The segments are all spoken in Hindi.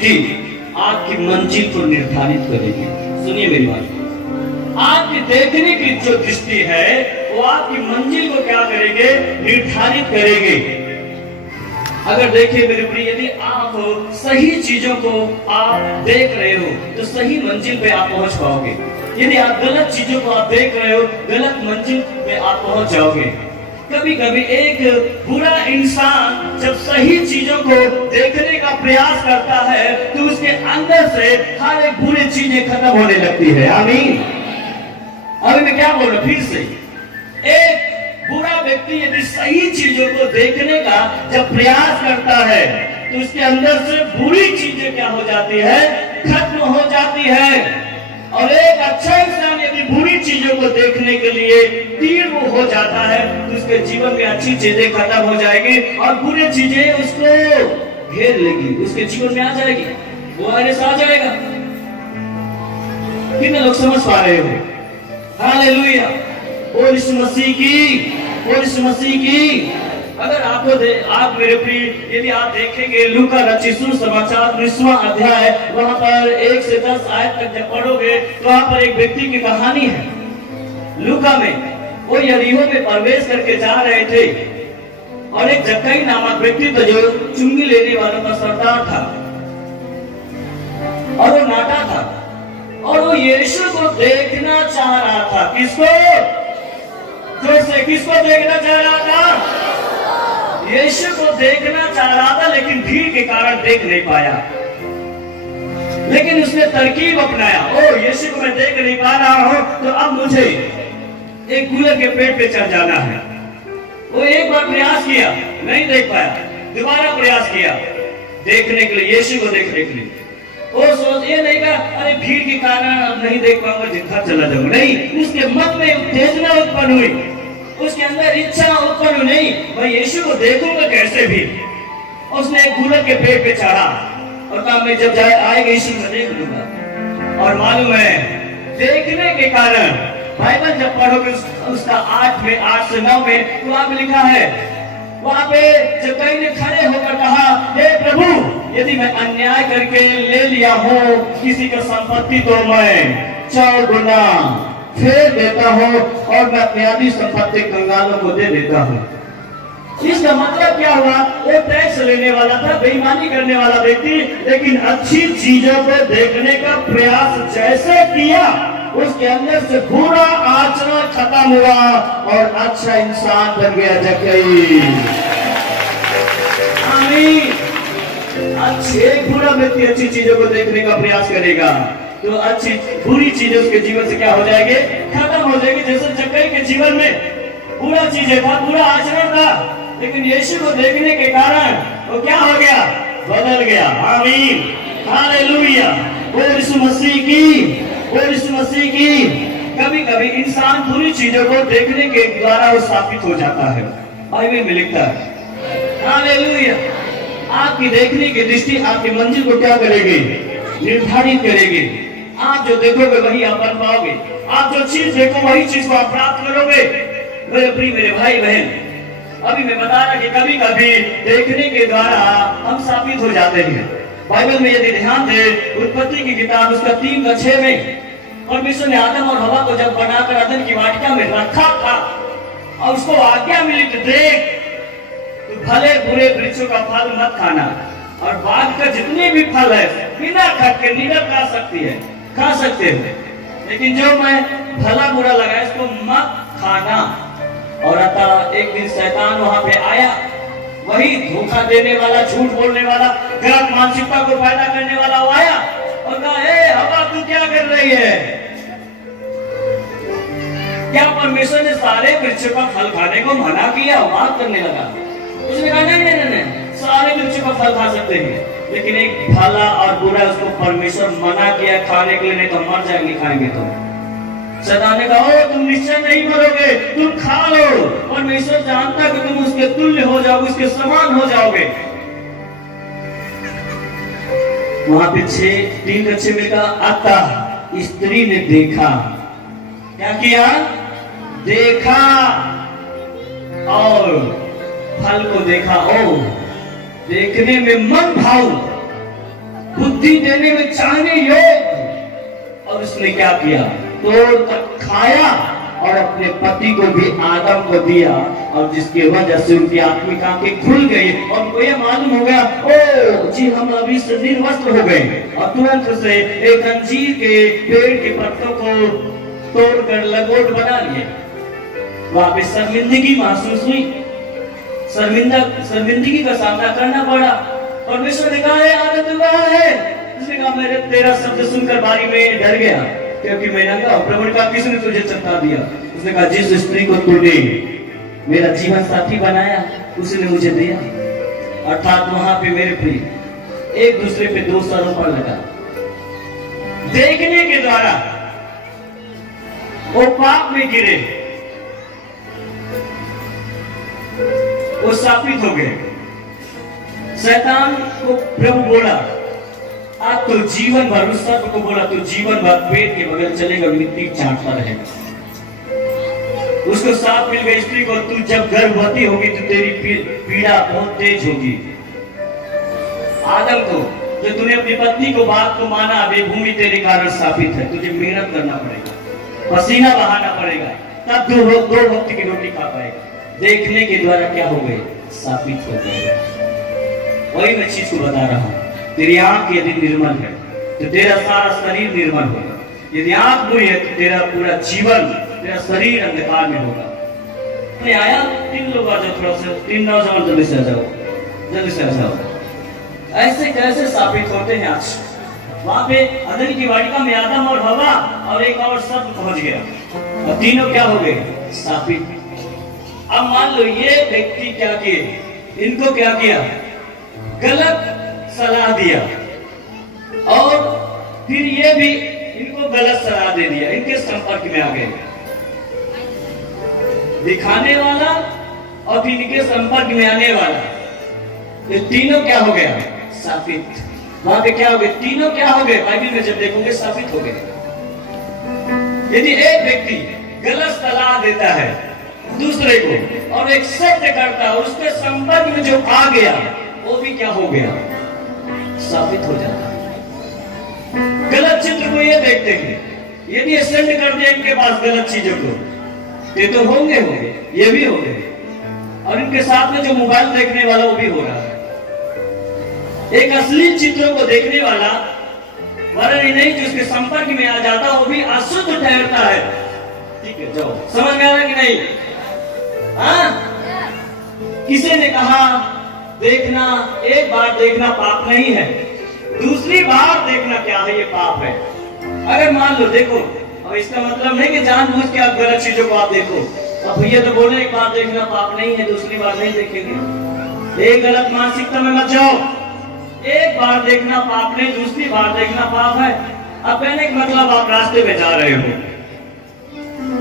दृष्टि आपकी मंजिल को निर्धारित करेगी। सुनिए मेरी बात, आपकी देखने की जो दृष्टि है वो आपकी मंजिल को क्या करेंगे, निर्धारित करेंगे। अगर देखिए मेरे प्रिय, यदि आप सही चीजों को आप देख रहे हो तो सही मंजिल पे आप पहुंच पाओगे। यदि आप गलत चीजों को आप देख रहे हो, गलत मंजिल पे आप पहुंच जाओगे। कभी कभी एक बुरा इंसान जब सही चीजों को देखने का प्रयास करता है तो उसके अंदर से हर एक बुरी चीजें खत्म होने लगती है। आमीन। अभी मैं क्या बोल रहा हूं फिर से, एक बुरा व्यक्ति यदि सही चीजों को देखने का जब प्रयास करता है तो उसके अंदर से बुरी चीजें क्या हो जाती है, खत्म हो जाती है। और एक अच्छा इंसान यदि बुरी चीजों को देखने के लिए तीव्र हो जाता है तो उसके जीवन में अच्छी चीजें खत्म हो जाएगी और बुरी चीजें उसको घेर लेगी, उसके जीवन में आ जाएगी, वो वायरस आ जाएगा। कितने लोग समझ पा रहे हो? हालेलुया। और इस मसीह की, और इस मसीह की अगर आपको आप मेरे प्रिय, यदि आप देखेंगे लूका रचित सुसमाचार 19वां अध्याय, वहां पर 1 से 10 आयत तक जब पढ़ोगे तो वहां पर एक व्यक्ति की कहानी है। लूका में वो यरीहो में प्रवेश करके जा रहे थे और एक जक्कई नामक व्यक्ति था जो चुंगी लेने वालों का सरदार था और वो नाटा था और वो यीशु को देखना चाह रहा था। किसको? जोर से, किसको देखना चाह रहा था? यीशु को देखना चाह रहा था, लेकिन भीड़ के कारण देख नहीं पाया। लेकिन उसने तरकीब अपनाया, ओ यीशु को मैं देख नहीं पा रहा हूं तो अब मुझे एक कूलर के पेड़ पे चढ़ जाना है। वो एक बार प्रयास किया, नहीं देख पाया, दोबारा प्रयास किया देखने के लिए, यीशु को देखने के लिए। वो सोच ये नहीं कहा अरे भीड़ के कारण अब नहीं देख पाऊंगा, जितना चला जाऊंगा। नहीं, उसके मन में उत्तेजना उत्पन्न हुई, उसके अंदर इच्छा उत्पन्न हुई, नहीं मैं यीशु को देखूंगा कैसे भी। उसने एक कूलर के पेड़ पे चढ़ा और कहा मैं जब आएगा यीशु को देख लूंगा। और मालूम है देखने के कारण, बाइबल जब पढ़ोगे उसका 8 से 9 में वहां पे लिखा है, वहां पे जक्कई ने खड़े होकर कहा, हे प्रभु यदि मैं अन्याय करके ले लिया हूं किसी का संपत्ति तो मैं 4 गुना फेर देता हूं और मैं अपनी आधी संपत्ति कंगालों को दे देता हूं। इसका मतलब क्या हुआ? वो टैक्स लेने वाला था, बेईमानी करने वाला व्यक्ति, लेकिन अच्छी चीजों को देखने का प्रयास जैसे किया उसके अंदर से बुरा आचरण खत्म हुआ और अच्छा इंसान बन गया जक्कई। आमीन। अच्छे बुरा व्यक्ति अच्छी चीजों को देखने का प्रयास करेगा तो अच्छी बुरी चीजें उसके जीवन से क्या हो जाएंगे, खत्म हो जाएगी। जैसे जक्कई के जीवन में बुरा चीजें था, बुरा आचरण था, लेकिन यीशु को देखने के कारण वो क्या हो गया, बदल गया। आमीन। हालेलुया। और इस मसीह की, और इस मसीह की कभी कभी इंसान बुरी चीजों को देखने के द्वारा वो साबित हो जाता है। बाइबल में लिखता है हालेलुया, आपकी देखने की दृष्टि आपकी मंजिल को क्या करेगी, निर्धारित करेगी। आप जो देखोगे वही आप बन पाओगे, आप जो चीज देखो वही चीज को आप प्राप्त करोगे। मेरे प्रिय मेरे भाई बहन, अभी मैं बता रहा कि कभी कभी देखने के द्वारा हम साबित हो जाते हैं। बाइबल में यदि ध्यान दे, उत्पत्ति की किताब उसका 3:6 में परमेश्वर ने आदम और हवा को जब बनाकर अदन की वाटिका में रखा था और उसको आज्ञा मिली तो देख तो भले बुरे वृक्षों का फल मत खाना और बाग का जितने भी फल है बिना खटके निगल खा सकती है, खा सकते हो, लेकिन जो मैं भला बुरा लगा इसको मत खाना। और अतः एक दिन शैतान वहां पे आया, वही धोखा देने वाला, झूठ बोलने वाला, गलत मानसिकता को पैदा करने वाला वो आया और कहा हे हवा तू क्या कर रही है? क्या परमेश्वर ने सारे वृक्षों का फल खाने को मना किया? बात करने लगा। उसने कहा नहीं नहीं नहीं, सारे वृक्षों का फल खा सकते हैं, लेकिन एक भला और बुरा उसको परमेश्वर मना किया खाने के लिए, नहीं तो मर जाएंगे खाएंगे तो। शैतान ने कहा ओ तुम निश्चय नहीं मरोगे, तुम खा लो, परमेश्वर जानता कि तुम उसके तुल्य हो जाओगे, उसके समान हो जाओगे। वहां पे 3:6 में कहा अतः स्त्री ने देखा, क्या किया? देखा और फल को देखा, ओ देखने में मन भाव बुद्धि देने में चाहने योग। और उसने क्या किया, तोड़ तक खाया और अपने पति को भी आदम को दिया, और जिसकी वजह से उनकी आत्मिक आंखें खुल गई और उनको यह मालूम हो गया, ओ जी हम अभी से निर्वस्त्र हो गए। और तुरंत से एक अंजीर के पेड़ के पत्तों को तोड़कर लंगोट बना लिए। वहां पे शर्मिंदगी महसूस हुई, शर्मिंदगी का सामना करना पड़ा। परमेश्वर ने कहा है आनंद कहाँ है? उसने कहा मेरे तेरा शब्द सुनकर बारी में डर गया, क्योंकि मैं नंगा हूं। प्रभु ने कहा किसने तुझे चेता दिया? उसने कहा जिस स्त्री को तूने मेरा जीवन साथी बनाया उसने मुझे दिया। अर्थात वहां पे मेरे प्रिय एक दूसरे पे दोष आरोपण लगा। देखने के द्वारा वो पाप में गिरे, वो शापित हो गए। शैतान को प्रभु बोला आज तो जीवन भर, उस सर्प को बोला तो जीवन भर पेट के बगल चलेगा, मिट्टी चाटता रहेगा। उसको साफ मिल गई स्त्री को, तू जब गर्भवती होगी तो तेरी पीड़ा बहुत तेज होगी। आदम को जो तूने अपनी पत्नी को बात को माना, अभी भूमि तेरे कारण शापित है, तुझे मेहनत करना पड़ेगा, पसीना बहाना पड़ेगा, तब दो वक्त की रोटी खा पाएगा। देखने के द्वारा क्या हो गए, शापित हो गए। वही मैं चीज को बता रहा हूं, तेरी आंख यदि निर्मल है तो तेरा सारा शरीर निर्मल होगा। यदि आंख बुरी है तो तेरा पूरा जीवन, तेरा शरीर अंधकार में होगा। मैं आया 3 लोग आ जाओ, थोड़ा सा 3 नौजवान जल्दी से आ जाओ, जल्दी से आ जाओ। ऐसे कैसे स्थापित होते हैं आज? वहां पे अदन की वाटिका में आदम और हवा और एक और सर्प पहुंच गया, और तीनों क्या हो गए, स्थापित। अब मान लो ये व्यक्ति क्या किए, इनको क्या किया, गलत सलाह दिया, और फिर ये भी इनको गलत सलाह दे दिया, इनके संपर्क में आ गए। दिखाने वाला और फिर इनके संपर्क में आने वाला, ये तीनों क्या हो गया, शापित। वहां पे क्या हो गए, तीनों क्या हो गए, बाइबल में जब देखोगे शापित हो गए। यदि एक व्यक्ति गलत सलाह देता है दूसरे को और एक्सेप्ट करता है, उसके संपर्क में जो आ गया वो भी क्या हो गया, शापित हो जाता है। गलत चित्र को ये देखते हैं, यदि सेंड कर दिया इनके पास गलत चीजों को, ये तो होंगे, ये भी हो गए, और इनके साथ में जो मोबाइल देखने वाला वो भी हो रहा है। एक असली चित्रों को देखने वाला, वरन ही नहीं जो उसके संपर्क में आ जाता वो भी अशुद्ध ठहरता है। ठीक है, जाओ, समझ में आ रहा कि नहीं? किसी ने कहा देखना, एक बार देखना पाप नहीं है, दूसरी बार देखना क्या है, ये पाप है। अगर मान लो देखो, और इसका मतलब नहीं कि जानबूझ के आप गलत चीजों को आप देखो। अब भैया तो बोले एक बार देखना पाप नहीं है, दूसरी बार नहीं देखेंगे। एक गलत मानसिकता में मत जाओ। एक बार देखना पाप नहीं, दूसरी बार देखना पाप है। अब कहने का मतलब आप रास्ते में जा रहे हो,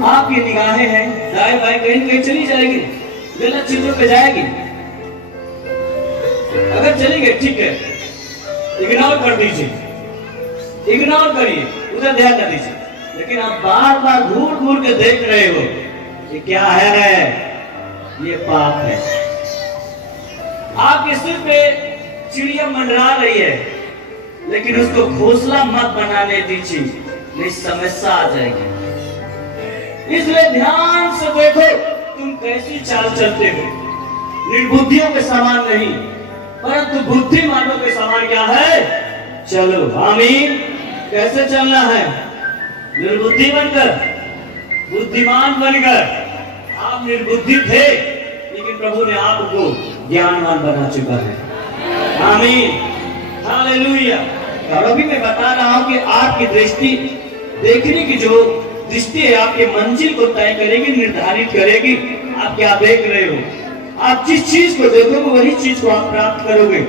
आपकी निगाहें हैं दाएं बाएं कहीं कहीं चली जाएगी, गलत चीजों पे जाएगी। अगर चली गई ठीक है, इग्नोर कर दीजिए, इग्नोर करिए, उधर ध्यान न दीजिए। लेकिन आप बार बार घूर घूर के देख रहे हो, ये क्या है, ये पाप है। आपके सिर पे चिड़िया मंडरा रही है, लेकिन उसको घोंसला मत बनाने दीजिए, नहीं समस्या आ जाएगी। इसलिए ध्यान से देखो तुम कैसी चाल चलते हो। निर्बुद्धियों के समान नहीं, परंतु बुद्धिमानों के समान क्या है, चलो। आमीन। कैसे चलना है, निर्बुद्धि बनकर, बुद्धिमान बनकर। आप निर्बुद्धि थे, लेकिन प्रभु ने आपको ज्ञानवान बना चुका है। आमीन, हालेलुया। और अभी मैं बता रहा हूं कि आपकी दृष्टि, देखने की जो दृष्टि है, आपके मंजिल को तय करेगी, निर्धारित करेगी। आप क्या देख रहे हो, आप जिस चीज को देखोगे वही चीज को आप प्राप्त करोगे।